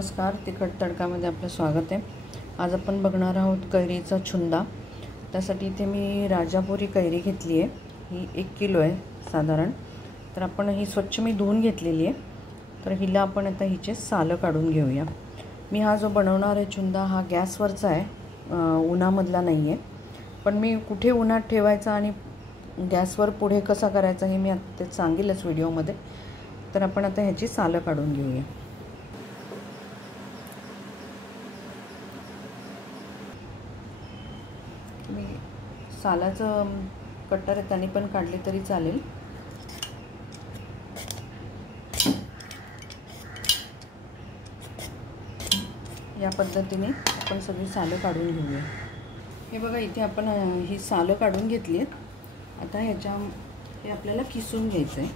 नमस्कार, तिखट तडकामध्ये आपलं स्वागत आहे। आज आपण बघणार आहोत कैरीचा छुंदा। त्यासाठी इथे मी राजापुरी कैरी घेतली आहे। ही 1 किलो आहे साधारण। तर आपण ही स्वच्छ मी धुवून घेतलेली आहे। तर हिला आपण आता हिचे सालं काढून घेऊया। मी हा जो बनवणार आहे छुंदा हा गॅसवरचा आहे, उन्हामधला नाही आहे। पण मी कुठे उन्हात ठेवायचा आणि गॅसवर पुढे कसा करायचा हे मी आता ते सांगेलच व्हिडिओमध्ये। तर आपण आता ह्याची सालं काढून घेऊया। मी सालाचं कटर आहे त्याने पण काढले तरी चालेल। या पद्धतीने आपण सगळी सालं काढून घेऊया। हे बघा, इथे आपण ही सालं काढून घेतली आहेत। आता ह्याच्या हे आपल्याला किसून घ्यायचं आहे।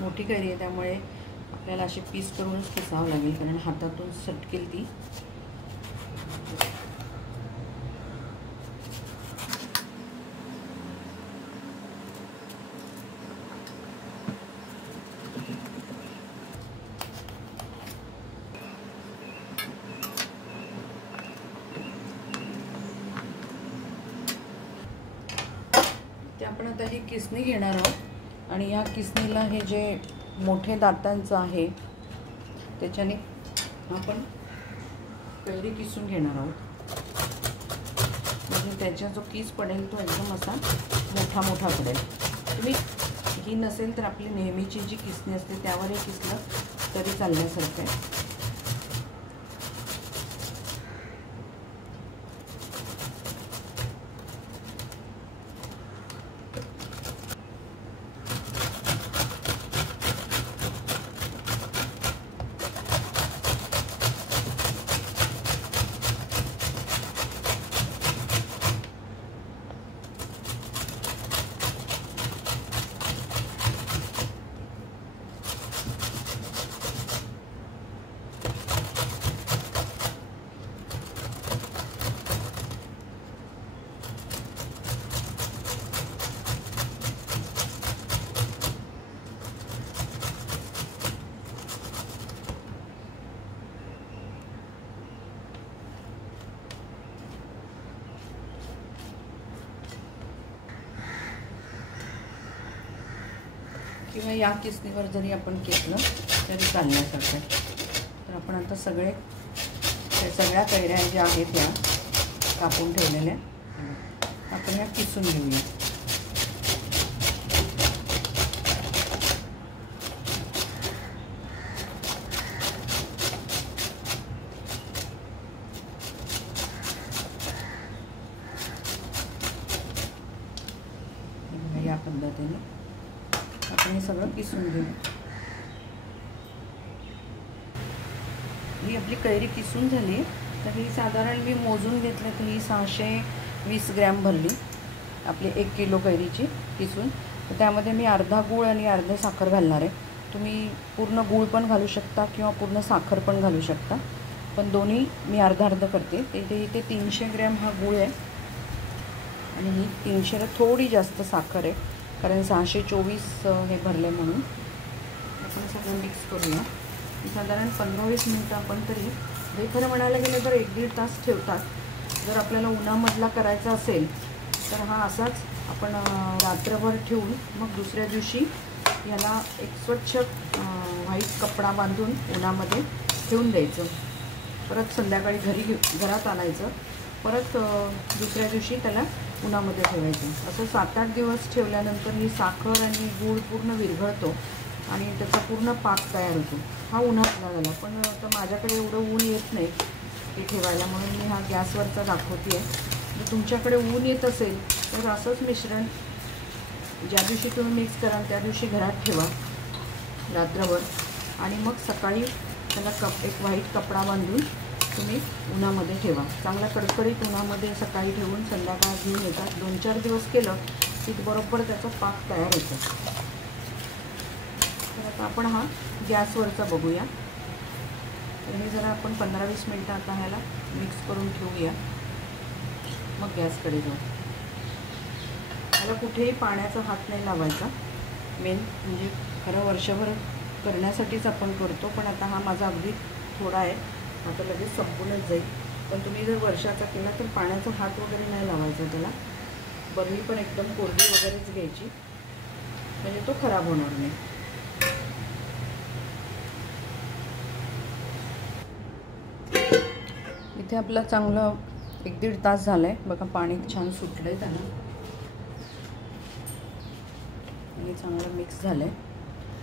मोठी कैरी आहे त्यामुळे आपल्याला असे पीस करूनच किसावं लागेल, कारण हातातून सटकेल ती। ते आपण आता ही किसणी घेणार आहोत आणि या किसणीला हे जे मोठे दातांचं आहे त्याच्याने आपण कैरी किसून घेणार आहोत। म्हणजे त्याचा जो किस पडेल तो एकदम असा मोठा मोठा पडेल। तुम्ही ही नसेल तर आपली नेहमीची जी किसणी असते त्यावरही किसलं तरी चालण्यासारखं आहे। किंवा या किसणीवर जरी आपण केलं तरी चालण्यासारखं आहे। तर आपण आता सगळ्या कैऱ्या ज्या आहेत त्या कापून ठेवलेल्या आपण ह्या किसून घेऊया। या पद्धतीने आपण हे सगळं किसून घेऊ। ही आपली कैरी किसून झाली। तर ही साधारण मी मोजून घेतले तर ही 620 ग्रॅम भरली आपली 1 किलो कैरीची किसून। तर त्यामध्ये मी अर्धा गूळ आणि अर्धा साखर घालणार आहे। तुम्ही पूर्ण गूळ पण घालू शकता किंवा पूर्ण साखर पण घालू शकता, पण दोन्ही मी अर्धा अर्धा करते। इथे 300 ग्रॅम हा गूळ आहे आणि ही 300ला थोडी जास्त साखर आहे, कारण 624 हे भरले म्हणून। आपण सगळं मिक्स करूया। साधारण 15-20 मिनटं आपण तरी हे खरं म्हणायला गेलं तर 1-1.5 तास ठेवतात। जर आपल्याला उन्हामधला करायचा असेल तर हा असाच आपण रात्रभर ठेवून मग दुसऱ्या दिवशी याला एक स्वच्छ व्हाईट कपडा बांधून उन्हामध्ये ठेवून द्यायचं। परत संध्याकाळी घरात आणायचं, परत दुसऱ्या दिवशी त्याला उन्हामध्ये ठेवायचं। असं 7-8 दिवस ठेवल्यानंतर ही साखर आणि गूळ पूर्ण विरघळतो आणि त्याचा पूर्ण पाक तयार होतो। हा उन्हातला झाला, पण आता माझ्याकडे एवढं ऊन येत नाही हे ठेवायला, म्हणून मी हा गॅसवरचा दाखवते आहे। जर तुमच्याकडे ऊन येत असेल तर असंच मिश्रण ज्या दिवशी तुम्ही मिक्स कराल त्या दिवशी घरात ठेवा रात्रभर, आणि मग सकाळी त्याला एक व्हाईट कपडा बांधून तुम्ही उन्हामध्ये ठेवा। चांगला कडकडीत उन्हामध्ये सकाळी ठेवून संध्याकाळ घेऊन येतात। 2-4 दिवस केलं की बरोबर त्याचा पाक तयार होतो। तर आता आपण हा गॅसवरचा बघूया। तर हे जरा आपण 15-20 मिनटं आता ह्याला मिक्स करून ठेवूया, मग गॅसकडे जाऊ। ह्याला कुठेही पाण्याचा हात नाही लावायचा, मेन म्हणजे खरं वर्षभर करण्यासाठीच आपण करतो, पण आता हा माझा अगदी थोडा आहे, आता लगेच संपूनच जाईल. पण तुम्ही जर वर्षाचा केला तर पाण्याचा हात वगैरे नाही लावायचा त्याला. बर्नी पण एकदम कोरडी वगैरेच घ्यायची, म्हणजे तो खराब होणार नाही. इथे आपलं चांगलं 1-1.5 तास झालं आहे बघा. पाणी छान सुटलं आहे त्याला आणि चांगलं मिक्स झालं आहे.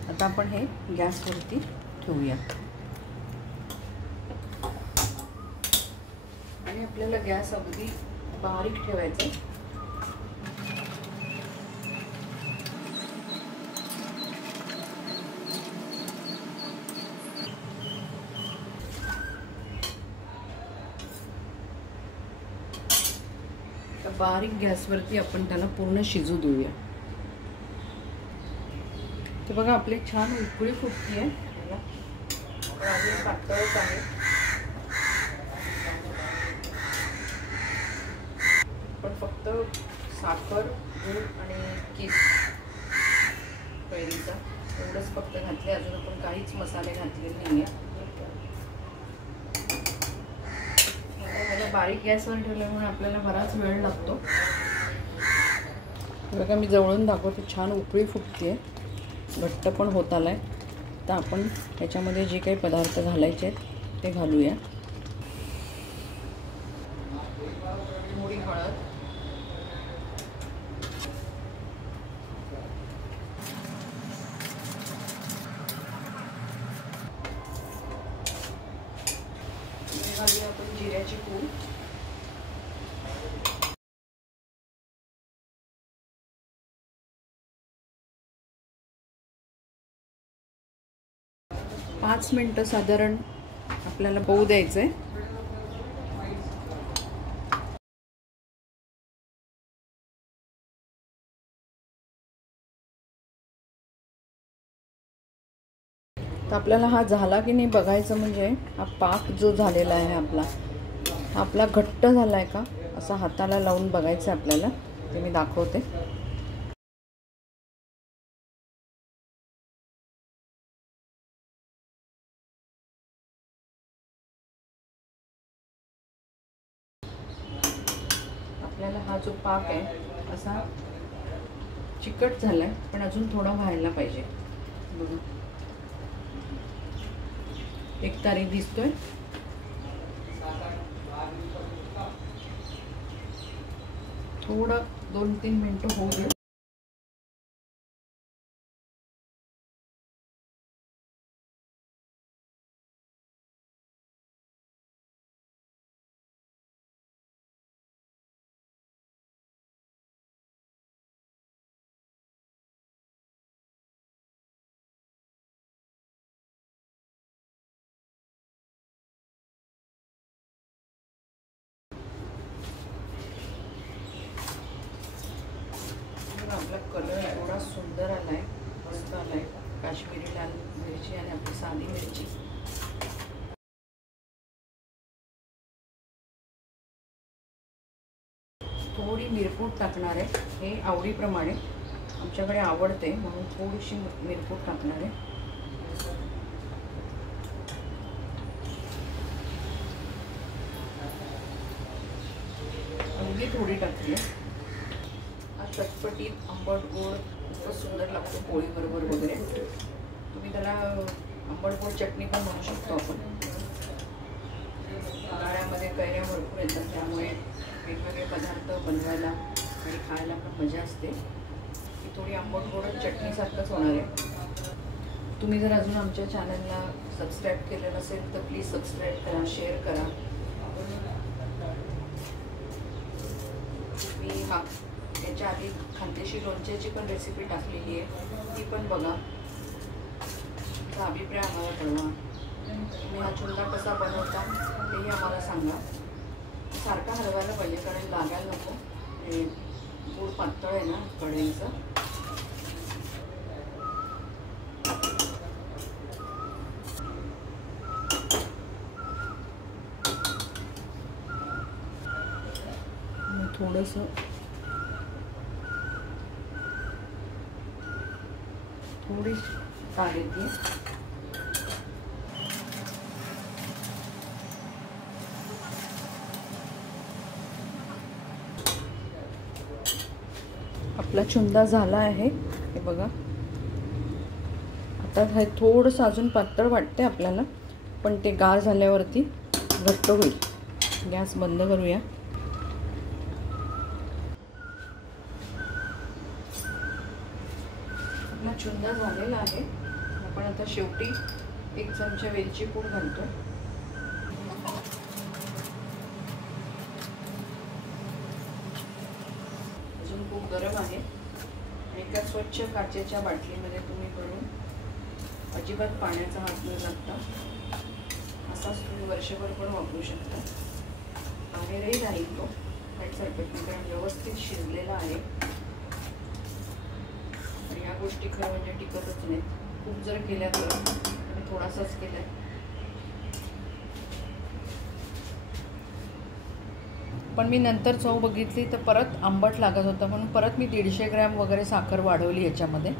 आता आपण हे गॅसवरती ठेवूया आणि आपल्याला गॅस अगदी बारीक ठेवायचा आहे. बारीक गॅसवरती आपण त्याला पूर्ण शिजू देऊया. ते बघा आपली छान उकळी फुटती आहे. अजून पातळच आहे. पण फक्त साखर, गूळ आणि किस कैरीचा एवढंच फक्त घातले. अजून आपण काहीच मसाले घातलेले नाही आहे. बारीक गॅसवर ठेवल्यामुळे आपल्याला बराच वेळ लागतो. बघा मी जवळून दाखवते, छान उकळी फुटते आहे, घट्ट पण होत आलाय. तर आपण ह्याच्यामध्ये जे काही पदार्थ घालायचे आहेत ते घालूया. थोडी हळद, घालूया आपण जिऱ्याची पूड, पाच मिनिटं साधारण आपल्याला होऊ द्यायचं आहे. तर आपल्याला हा झाला की नाही बघायचं, म्हणजे हा पाक जो झालेला आहे आपला घट्ट झाला आहे का असा हाताला लावून बघायचं आपल्याला. ते मी दाखवते. आपल्याला हा जो पाक आहे असा चिकट झालाय, पण अजून थोडा व्हायला पाहिजे. बघा एक तारी दिसतोय. थोडं 2-3 मिनिटं होऊ दे. आपला कलर एवढा सुंदर आलाय, मस्त आलाय. काश्मीरी लाल मिरची आणि आपली साधी मिरची. थोडी मिरपूड टाकणार आहे, हे आवडीप्रमाणे. आमच्याकडे आवडते म्हणून थोडीशी मिरपूड टाकणार आहे. अगदी थोडी टाकली. चटपटीत आंबट गोड खूपच सुंदर लागतो पोळीबरोबर वगैरे. तुम्ही त्याला आंबट गोड चटणी पण बनवू शकतो आपण. उन्हाळ्यामध्ये कैऱ्या भरपूर येतात, त्यामुळे वेगवेगळे पदार्थ बनवायला आणि खायला पण मजा असते. ही थोडी आंबट गोड चटणीसारखंच होणार आहे. तुम्ही जर अजून आमच्या चॅनलला सबस्क्राईब केलं नसेल तर प्लीज सबस्क्राईब करा, शेअर करा. मी याच्या आधी खानदेशी लोणच्याची पण रेसिपी टाकलेली आहे, ती पण बघा. तुमचा अभिप्राय आम्हाला कळवा. तुम्ही हा चुंदा कसा बनवता तेही आम्हाला सांगा. सारखा हलवायला पाहिजे कारण लागायला नको. हे गूळ पातळ आहे ना कढईचं. थोडंसं काढते. आपला चुंदा झाला आहे हे बघा. आता हे थोडंसं अजून पातळ वाटते आपल्याला, पण ते गार झाल्यावरती घट्ट होईल. गॅस बंद करूया. आपला चुंदा झालेला आहे. आपण आता शेवटी 1 चमचा वेलची पूड घालतो. अजून खूप गरम आहे. एका स्वच्छ काचेच्या बाटलीमध्ये तुम्ही भरून अजिबात पाण्याचा हात न लागता असाच तुम्ही वर्षभर पण वापरू शकता. बाहेरही राहील तो काहीच हरकत नाही, कारण व्यवस्थित शिजलेला आहे. आणि या गोष्टी खरं म्हणजे टिकतच नाहीत. खूप जर केल्या तर आणि थोडासाच केलाय. पण मी नंतर चव बघितली तर परत आंबट लागत होता, म्हणून परत मी 150 ग्रॅम वगैरे साखर वाढवली याच्यामध्ये.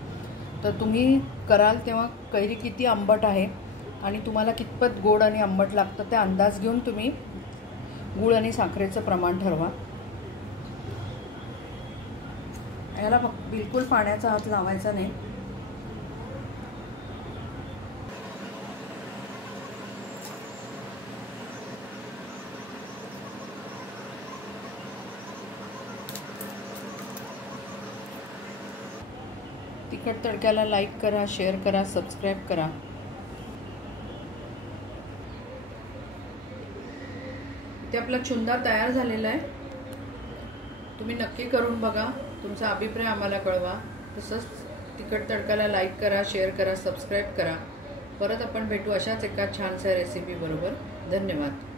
तर तुम्ही कराल तेव्हा कैरी किती आंबट आहे आणि तुम्हाला कितपत गोड आणि आंबट लागतं ते अंदाज घेऊन तुम्ही गूळ आणि साखरेचं प्रमाण ठरवा. याला बिलकुल पाण्याचा हात लावायचा नाही. तिखट तडक्याला लाईक करा, शेअर करा, सबस्क्राईब करा. ते आपला चुंदा तयार झालेला आहे. तुम्ही नक्की करून बघा. तुमचा अभिप्राय आम्हाला कळवा. तसंच तिखट तडक्याला लाईक करा, शेअर करा, सबस्क्राईब करा. परत आपण भेटू अशाच एका छानशा रेसिपी बरोबर. धन्यवाद.